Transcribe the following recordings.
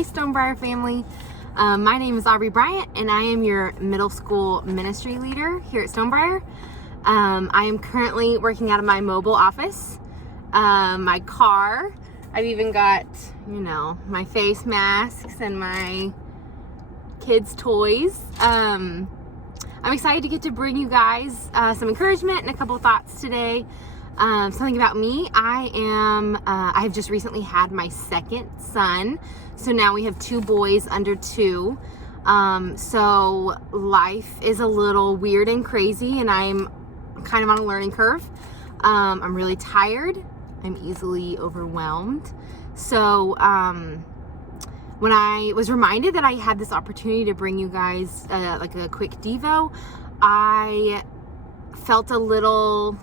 Hey, Stonebriar family. My name is Aubree Bryant, and I am your middle school ministry leader here at Stonebriar. I am currently working out of my mobile office, my car. I've even got, my face masks and my kids' toys. I'm excited to get to bring you guys some encouragement and a couple of thoughts today. Something about me, I've just recently had my second son. So now we have 2 boys under 2. So life is a little weird and crazy, and I'm kind of on a learning curve. I'm really tired. I'm easily overwhelmed. So when I was reminded that I had this opportunity to bring you guys like a quick Devo, I felt a little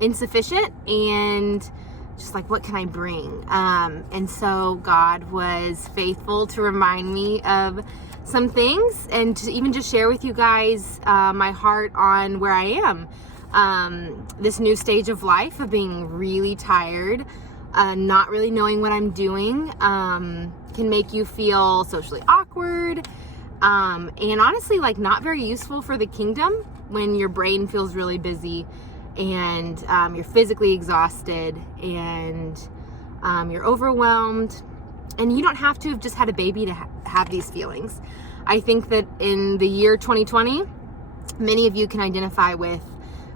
insufficient and just like, what can I bring? And so God was faithful to remind me of some things and to even just share with you guys my heart on where I am. This new stage of life of being really tired, not really knowing what I'm doing, can make you feel socially awkward, and honestly, like, not very useful for the kingdom when your brain feels really busy and you're physically exhausted and you're overwhelmed, and you don't have to have just had a baby to have these feelings. I think that in the year 2020, many of you can identify with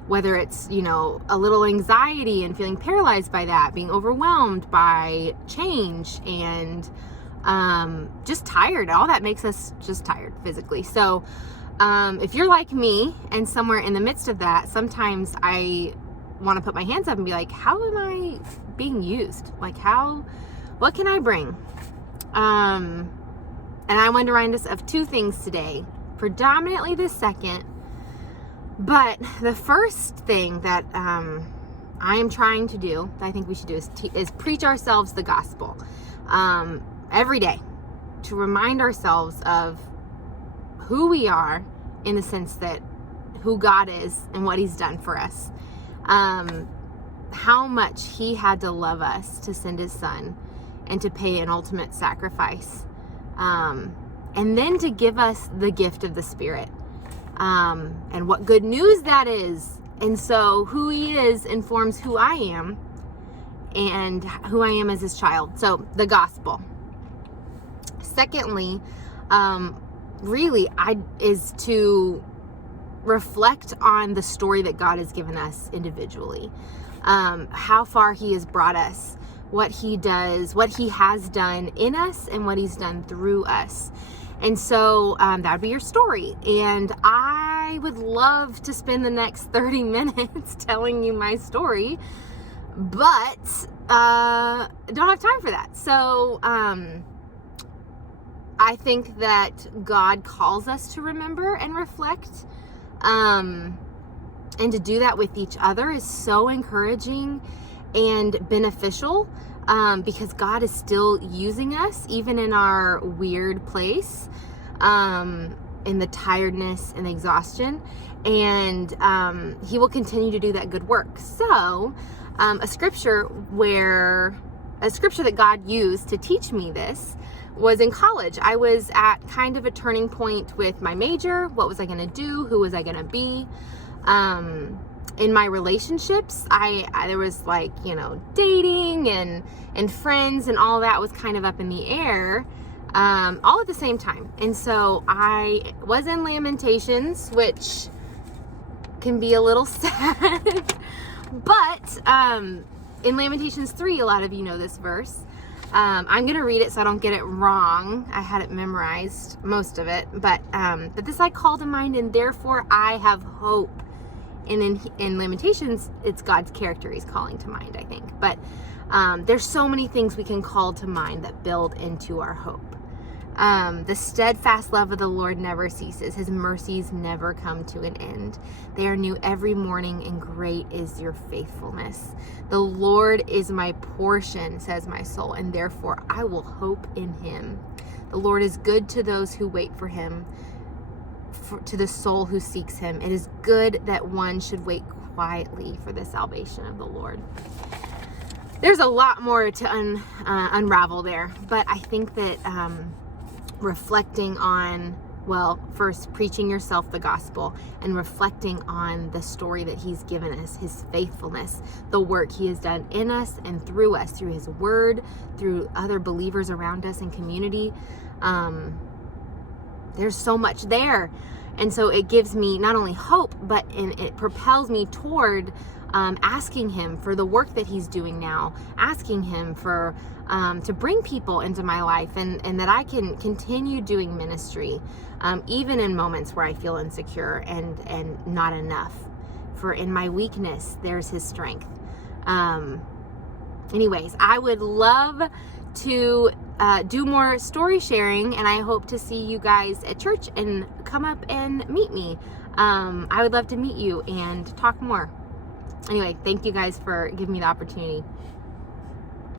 whether it's, a little anxiety and feeling paralyzed by that, being overwhelmed by change, and just tired. All that makes us just tired physically. So if you're like me and somewhere in the midst of that, sometimes I want to put my hands up and be like, how am I being used? Like, what can I bring? And I want to remind us of 2 things today, predominantly the second. But the first thing that I am trying to do, that I think we should do, is preach ourselves the gospel every day, to remind ourselves of who we are, in the sense that who God is and what He's done for us, how much He had to love us to send His Son and to pay an ultimate sacrifice, and then to give us the gift of the Spirit, and what good news that is. And so who He is informs who I am and who I am as His child. So the gospel. Secondly, is to reflect on the story that God has given us individually, how far He has brought us, what He does, what He has done in us, and what He's done through us. And so that would be your story. And I would love to spend the next 30 minutes telling you my story, but don't have time for that. So I think that God calls us to remember and reflect, and to do that with each other is so encouraging and beneficial, because God is still using us even in our weird place, in the tiredness and exhaustion, and He will continue to do that good work. So a scripture that God used to teach me this was in college. I was at kind of a turning point with my major. What was I going to do? Who was I going to be? In my relationships, there was like, dating and friends, and all that was kind of up in the air, all at the same time. And so I was in Lamentations, which can be a little sad, but in Lamentations 3, a lot of you know this verse. I'm going to read it so I don't get it wrong. I had it memorized, most of it. But this I call to mind, and therefore I have hope. And in Lamentations, it's God's character He's calling to mind, I think. But there's so many things we can call to mind that build into our hope. The steadfast love of the Lord never ceases. His mercies never come to an end. They are new every morning, and great is your faithfulness. The Lord is my portion, says my soul, and therefore I will hope in Him. The Lord is good to those who wait for Him, to the soul who seeks Him. It is good that one should wait quietly for the salvation of the Lord. there's a lot more to unravel there, but I think that reflecting on, well, first preaching yourself the gospel and reflecting on the story that he's given us, his faithfulness, the work he has done in us and through us, through his word, through other believers around us in community. There's so much there. And so it gives me not only hope, but it propels me toward asking him for the work that he's doing now, asking him for to bring people into my life, and that I can continue doing ministry, even in moments where I feel insecure and not enough. For in my weakness, there's his strength. Anyways, I would love to do more story sharing, and I hope to see you guys at church and come up and meet me. I would love to meet you and talk more. Anyway, thank you guys for giving me the opportunity.